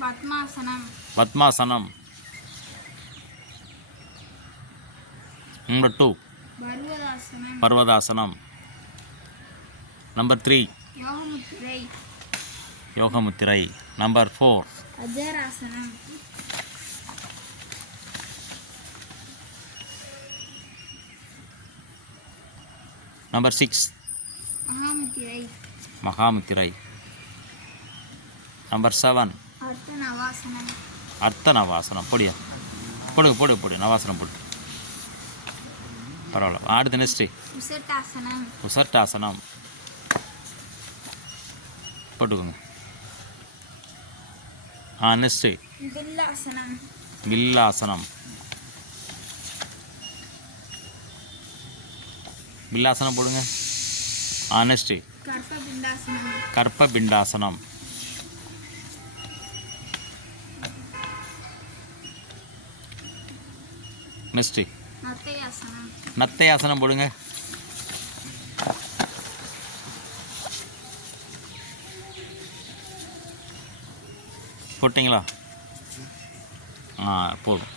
பத்மாசனம். பத்மாசனம். Number two. பர்வதாசனம். பர்வதாசனம். Number three. யோகமுத்திரை. Number four. அஜராசனம் number six. மகாமுத்திரை. மகாமுத்திரை. Number seven. அர்த்த நவாசனம் பொடியா? போடு போடு போடு. நவாசனம் போடு. பரவாயில்ல. அடுத்து நெக்ஸ்ட்டு உசட்டாசனம். போட்டுக்கோங்க. ஆ நெக்ஸ்ட்டு வில்லாசனம். வில்லாசனம். வில்லாசனம் போடுங்க. ஆ நெக்ஸ்ட்டு கற்ப பிண்டாசனம் நெக்ஸ்ட்டு நத்தையாசனம் நத்தையாசனம் போடுங்க. போட்டிங்களா? ஆ போதும்.